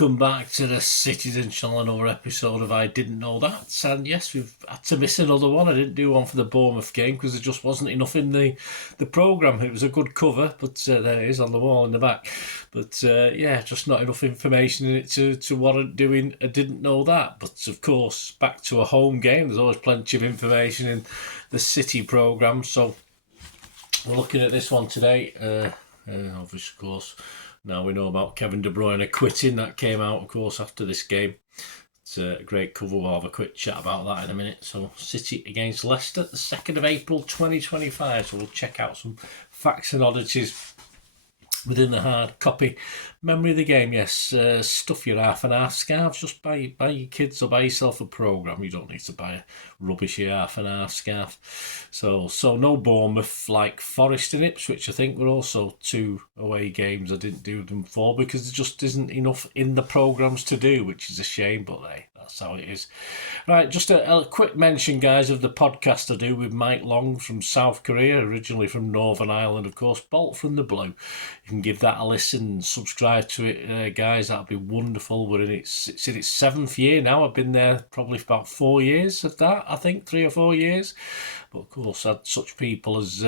welcome back to the Citizen channel, another episode of I Didn't Know That. And yes, we've had to miss another one. I didn't do one for the Bournemouth game because there just wasn't enough in the programme. It was a good cover, but there it is on the wall in the back. But yeah, just not enough information in it to warrant doing I Didn't Know That. But of course, back to a home game, there's always plenty of information in the City programme. So we're looking at this one today. Obviously, of course, now we know about Kevin De Bruyne quitting. That came out, of course, after this game. It's a great cover. We'll have a quick chat about that in a minute. So, City against Leicester, the 2nd of April 2025. So, we'll check out some facts and oddities within the hard copy memory of the game. Yes, stuff your half-and-half scarves. Just buy your kids or buy yourself a programme. You don't need to buy a rubbishy half-and-half scarf. So no Bournemouth like Forest and Ipswich. I think were also two away games I didn't do them for because there just isn't enough in the programmes to do, which is a shame, but that's how it is. Right, just a quick mention, guys, of the podcast I do with Mike Long from South Korea, originally from Northern Ireland, of course, Bolt from the Blue. You can give that a listen, subscribe to it, guys. That'd be wonderful. It's in its 7th year now. I've been there probably for about 4 years of that, I think, 3 or 4 years. But of course, I had such people as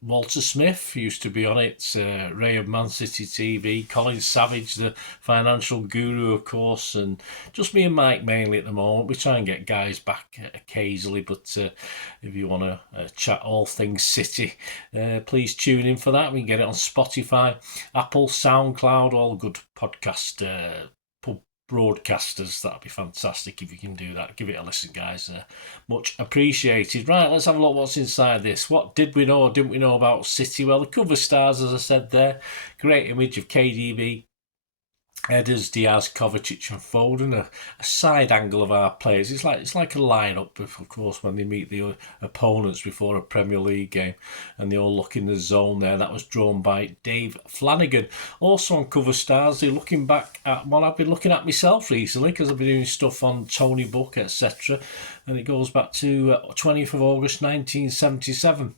Walter Smith, who used to be on it, Ray of Man City TV, Colin Savage, the financial guru, of course, and just me and Mike mainly at the moment. We try and get guys back occasionally, but if you want to chat all things City, please tune in for that. We can get it on Spotify, Apple, SoundCloud, all good podcast broadcasters. That'd be fantastic if you can do that. Give it a listen, guys. Much appreciated. Right, let's have a look what's inside this. What did we know or didn't we know about City? Well, the cover stars, as I said there, great image of KDB, Eders, Diaz, Kovacic and Foden, a side angle of our players. It's like a line-up, of course, when they meet the opponents before a Premier League game, and they all look in the zone there. That was drawn by Dave Flanagan. Also on cover stars, they're looking back at what I've been looking at myself recently, because I've been doing stuff on Tony Book, etc., and it goes back to 20th of August 1977,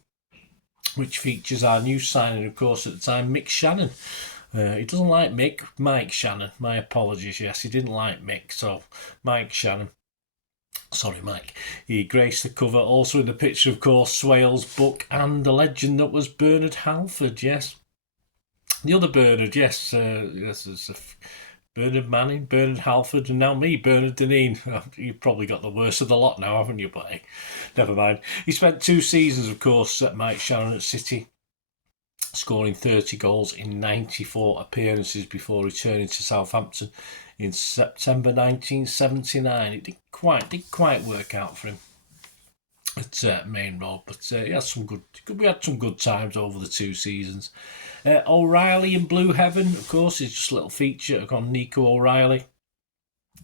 which features our new signing, of course, at the time, Mick Shannon. He doesn't like Mike Shannon. My apologies, yes, he didn't like Mick, so Mike Shannon. Sorry, Mike. He graced the cover. Also in the picture, of course, Swale's book and the legend that was Bernard Halford, yes. The other Bernard, yes, there's Bernard Manning, Bernard Halford, and now me, Bernard Deneen. You've probably got the worst of the lot now, haven't you, buddy? Never mind. He spent 2 seasons, of course, at Mike Shannon at City, scoring 30 goals in 94 appearances before returning to Southampton in September 1979. It didn't quite work out for him at Main Road, but we had some good times over the 2 seasons. O'Reilly in Blue Heaven, of course, is just a little feature on Nico O'Reilly.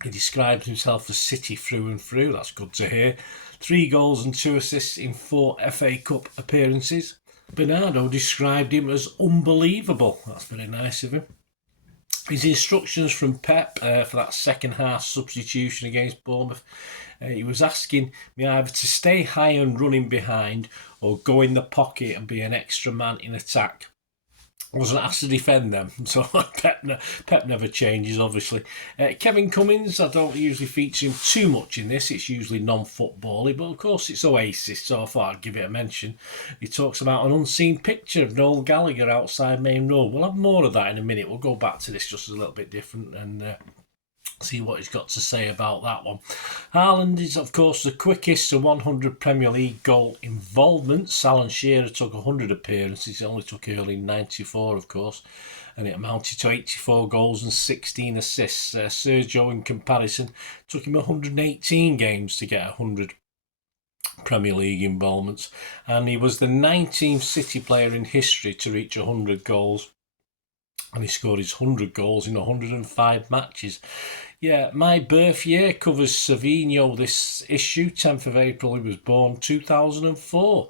He describes himself as City through and through. That's good to hear. 3 goals and 2 assists in 4 FA Cup appearances. Bernardo described him as unbelievable. That's very nice of him. His instructions from Pep for that second half substitution against Bournemouth, he was asking me either to stay high and running behind or go in the pocket and be an extra man in attack. I wasn't asked to defend them, so Pep never changes, obviously. Kevin Cummins, I don't usually feature him too much in this. It's usually non-football-y, but of course it's Oasis, so I thought I'd give it a mention. He talks about an unseen picture of Noel Gallagher outside Main Road. We'll have more of that in a minute. We'll go back to this just a little bit different and see what he's got to say about that one. Haaland is, of course, the quickest to 100 Premier League goal involvements. Alan Shearer took 100 appearances. He only took early in 94, of course, and it amounted to 84 goals and 16 assists. Sergio, in comparison, took him 118 games to get 100 Premier League involvements, and he was the 19th City player in history to reach 100 goals. And he scored his 100 goals in 105 matches. Yeah, my birth year covers Savinho this issue. 10th of April he was born, 2004.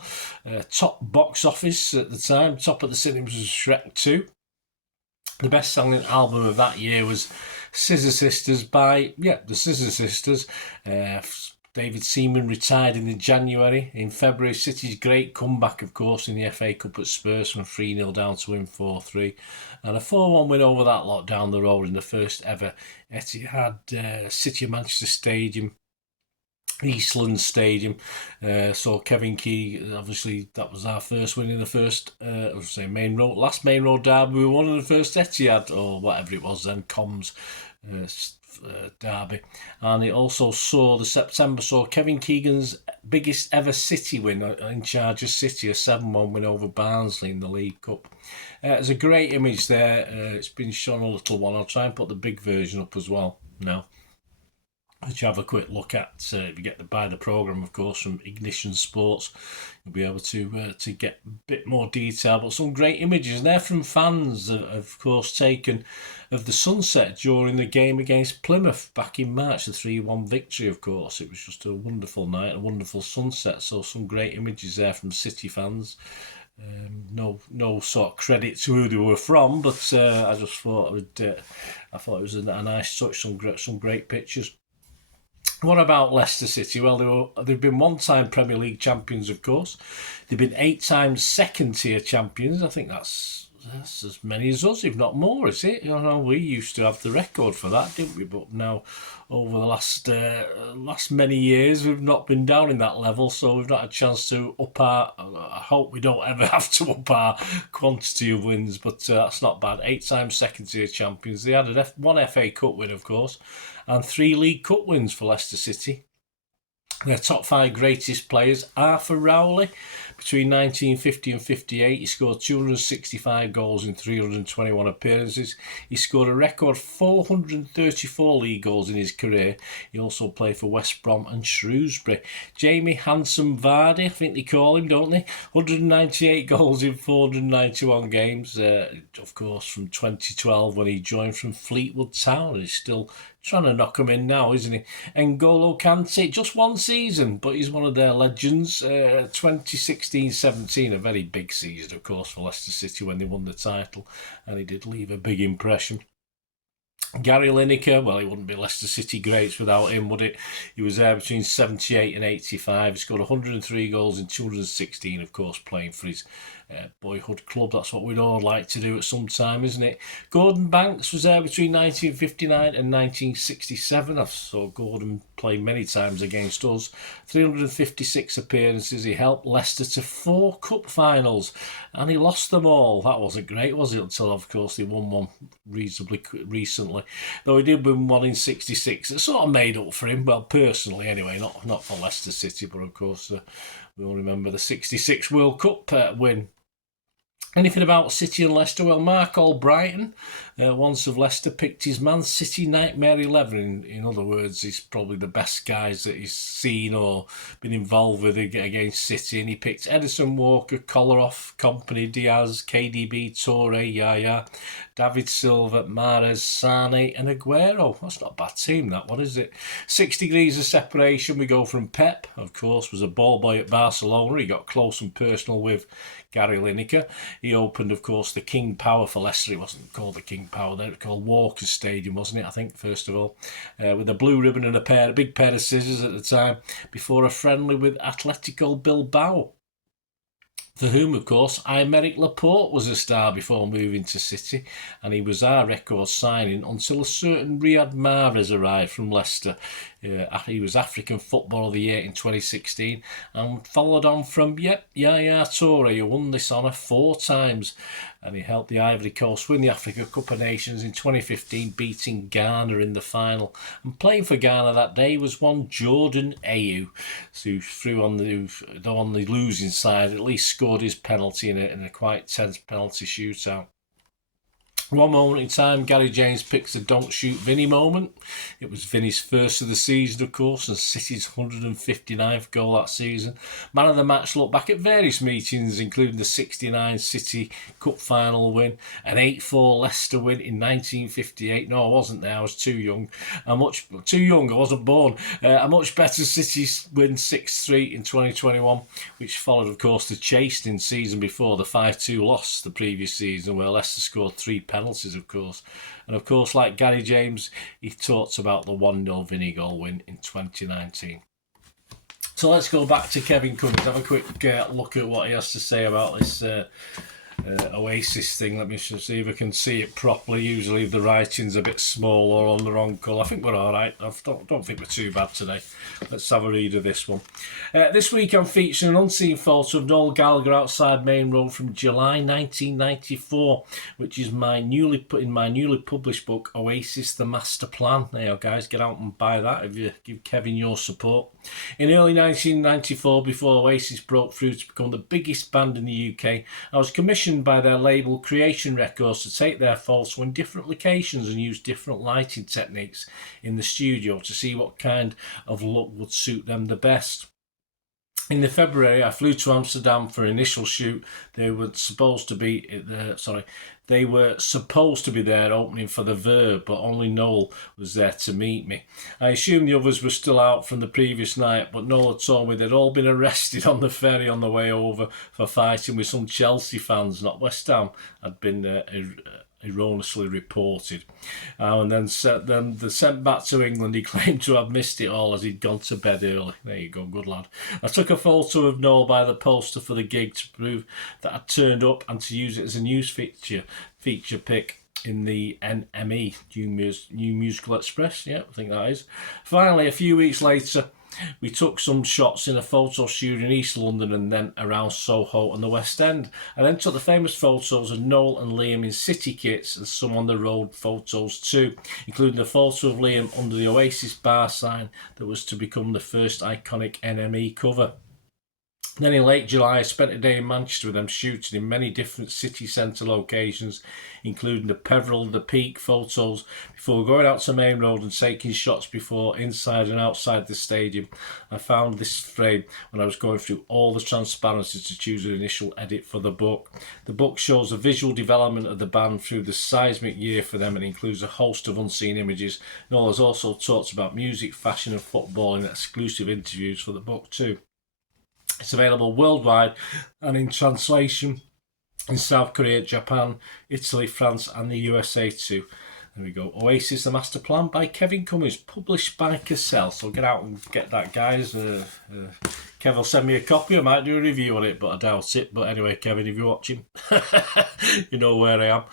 Top box office at the time. Top of the cinemas was Shrek 2. The best-selling album of that year was Scissor Sisters by, the Scissor Sisters. David Seaman retired in January. In February, City's great comeback, of course, in the FA Cup at Spurs from 3-0 down to win 4-3. And a 4-1 win over that lot down the road in the first ever Etihad City of Manchester Stadium. Eastland Stadium. So Kevin Key, obviously that was our first win in the first last main road derby. We won in the first Etihad, or whatever it was then, Comms derby. And it also saw Kevin Keegan's biggest ever City win in charge of City, a 7-1 win over Barnsley in the League Cup. There's a great image there. It's been shown a little one. I'll try and put the big version up as well now, which you have a quick look at. If you buy the programme, of course, from Ignition Sports, you'll be able to get a bit more detail. But some great images, and they're from fans, of course, taken of the sunset during the game against Plymouth back in March, the 3-1 victory, of course. It was just a wonderful night, a wonderful sunset. So some great images there from City fans. No sort of credit to who they were from, but I just thought it was a nice touch. Some great pictures. What about Leicester City? Well, they've been one-time Premier League champions, of course. They've been 8 times second-tier champions. I think that's as many as us, if not more, is it? You know, we used to have the record for that, didn't we? But now, over the last many years, we've not been down in that level, so we've not had a chance to up our... I hope we don't ever have to up our quantity of wins, but that's not bad. 8 times second-tier champions. They had one FA Cup win, of course, and 3 League Cup wins for Leicester City. Their top 5 greatest players: Arthur Rowley. Between 1950 and 58, he scored 265 goals in 321 appearances. He scored a record 434 league goals in his career. He also played for West Brom and Shrewsbury. Jamie Handsome Vardy, I think they call him, don't they? 198 goals in 491 games. Of course, from 2012 when he joined from Fleetwood Town. He's still trying to knock him in now, isn't he? N'Golo Kante, just one season, but he's one of their legends. 2016-17, a very big season, of course, for Leicester City when they won the title, and he did leave a big impression. Gary Lineker, well, he wouldn't be Leicester City greats without him, would it? He was there between 78 and 85. He scored 103 goals in 216, of course, playing for his boyhood club. That's what we'd all like to do at some time, isn't it? Gordon Banks was there between 1959 and 1967. I saw Gordon play many times against us. 356 appearances. He helped Leicester to 4 cup finals, and he lost them all. That wasn't great, was it? Until, of course, they won one reasonably recently. Though he did win one in 66. It sort of made up for him, well, personally anyway, not for Leicester City, but of course we all remember the 66 World Cup win. Anything about City and Leicester? Well, Marc Brighton, once of Leicester, picked his Man City Nightmare 11. In other words, he's probably the best guys that he's seen or been involved with against City. And he picked Edison, Walker, Kolarov, Company, Diaz, KDB, Toure, Yaya, David Silva, Mahrez, Sane and Aguero. That's not a bad team, that one, is it? 6 degrees of separation. We go from Pep, of course, was a ball boy at Barcelona. He got close and personal with Gary Lineker. He opened, of course, the King Power for Leicester. It wasn't called the King Power then, it was called Walker's Stadium, wasn't it, I think, first of all, with a blue ribbon and a big pair of scissors at the time, before a friendly with Atletico Bilbao, for whom, of course, Aymeric Laporte was a star before moving to City, and he was our record signing until a certain Riyad Mahrez arrived from Leicester. He was African Footballer of the Year in 2016, and followed on from Yaya Toure, who won this honour 4 times, and he helped the Ivory Coast win the Africa Cup of Nations in 2015, beating Ghana in the final. And playing for Ghana that day was one Jordan Ayew, who threw on the losing side, at least scored his penalty in a quite tense penalty shootout. One moment in time, Gary James picks a don't shoot Vinny moment. It was Vinny's first of the season, of course, and City's 159th goal that season. Man of the match looked back at various meetings, including the 69 City Cup final win, an 8-4 Leicester win in 1958. No, I wasn't there, I was too young. I wasn't born. A much better City win 6-3 in 2021, which followed, of course, the chastening season before, the 5-2 loss the previous season, where Leicester scored 3 penalties, of course. And of course, like Gary James, he talks about the 1-0 Vinny goal win in 2019. So let's go back to Kevin Cummins, have a quick look at what he has to say about this Oasis thing. Let me just see if I can see it properly. Usually the writing's a bit small or on the wrong colour. I think we're alright. I don't think we're too bad today. Let's have a read of this one. This week I'm featuring an unseen photo of Noel Gallagher outside Main Road from July 1994, which is my newly published book, Oasis The Master Plan. There you go, guys. Get out and buy that if you give Kevin your support. In early 1994, before Oasis broke through to become the biggest band in the UK, I was commissioned by their label Creation Records to take their photo in different locations and use different lighting techniques in the studio to see what kind of look would suit them the best. In February, I flew to Amsterdam for an initial shoot. They were supposed to be there opening for The Verve, but only Noel was there to meet me. I assumed the others were still out from the previous night, but Noel had told me they'd all been arrested on the ferry on the way over for fighting with some Chelsea fans, not West Ham, had been erroneously reported. And then they're sent back to England. He claimed to have missed it all as he'd gone to bed early. There you go, good lad. I took a photo of Noel by the poster for the gig to prove that I'd turned up and to use it as a news feature pic in the NME, New Musical Express. Yeah, I think that is. Finally, a few weeks later, we took some shots in a photo shoot in East London and then around Soho and the West End. I then took the famous photos of Noel and Liam in city kits and some on the road photos too, including a photo of Liam under the Oasis bar sign that was to become the first iconic NME cover. Then in late July, I spent a day in Manchester with them shooting in many different city centre locations, including the Peveril, the Peak photos, before going out to Main Road and taking shots before inside and outside the stadium. I found this frame when I was going through all the transparency to choose an initial edit for the book. The book shows the visual development of the band through the seismic year for them and includes a host of unseen images. Noel has also talked about music, fashion and football in exclusive interviews for the book too. It's available worldwide and in translation in South Korea, Japan, Italy, France and the USA too. There we go. Oasis The Master Plan by Kevin Cummins, published by Cassell. So get out and get that, guys. Kev will send me a copy. I might do a review on it, but I doubt it. But anyway, Kevin, if you're watching, you know where I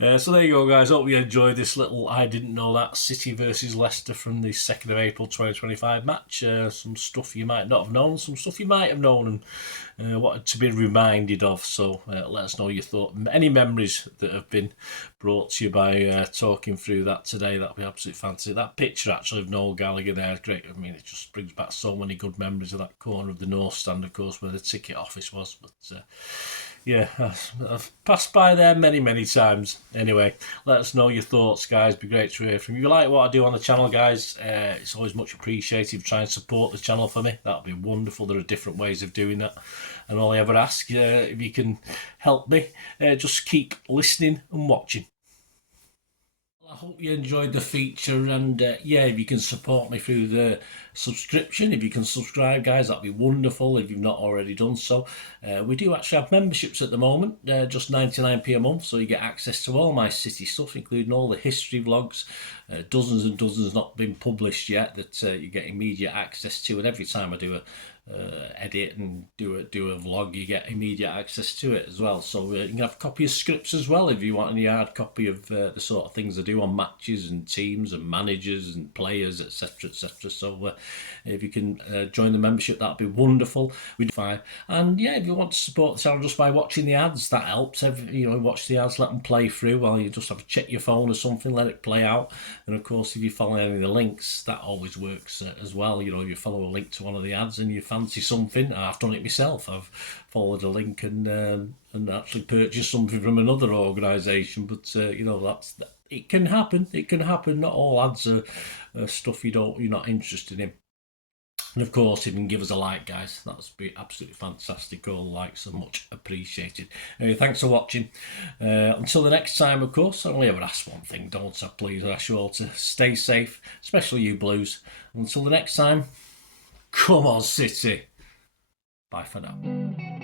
am. So there you go, guys. Hope you enjoyed this little I Didn't Know That City versus Leicester from the 2nd of April 2025 match. Some stuff you might not have known, some stuff you might have known and wanted to be reminded of. So let us know your thoughts. Any memories that have been brought to you by talking through that today. That'd be absolutely fantastic. That picture actually of Noel Gallagher there is great. I mean, it just brings back so many good memories of that corner of the North Stand, of course, where the ticket office was. But yeah, I've passed by there many times. Anyway, let us know your thoughts, guys. It'd be great to hear from you. If you like what I do on the channel, guys, it's always much appreciated. Try and support the channel for me. That'd be wonderful. There are different ways of doing that. And all I ever ask, if you can help me, just keep listening and watching. I hope you enjoyed the feature, and yeah, if you can support me through the subscription, if you can subscribe, guys, that'd be wonderful if you've not already done so. We do actually have memberships at the moment, just 99p a month, so you get access to all my city stuff, including all the history vlogs, dozens and dozens not been published yet that you get immediate access to, and every time I do a edit and do a vlog, you get immediate access to it as well. So you can have a copy of scripts as well if you want any hard copy of the sort of things I do on matches and teams and managers and players, etc. So if you can join the membership, that'd be wonderful. We'd fine. And yeah, if you want to support the channel just by watching the ads, that helps. Watch the ads, let them play through while you just have to check your phone or something, let it play out. And of course, if you follow any of the links, that always works as well. You follow a link to one of the ads and you fancy something. I've done it myself. I've followed a link and actually purchased something from another organisation. But it can happen. It can happen. Not all ads are stuff you're not interested in. And of course, if you can give us a like, guys, that would be absolutely fantastic. All likes are much appreciated. Anyway, thanks for watching. Until the next time, of course, I only ever ask one thing, don't I? Please, I ask you all to stay safe, especially you Blues. Until the next time, come on, City. Bye for now.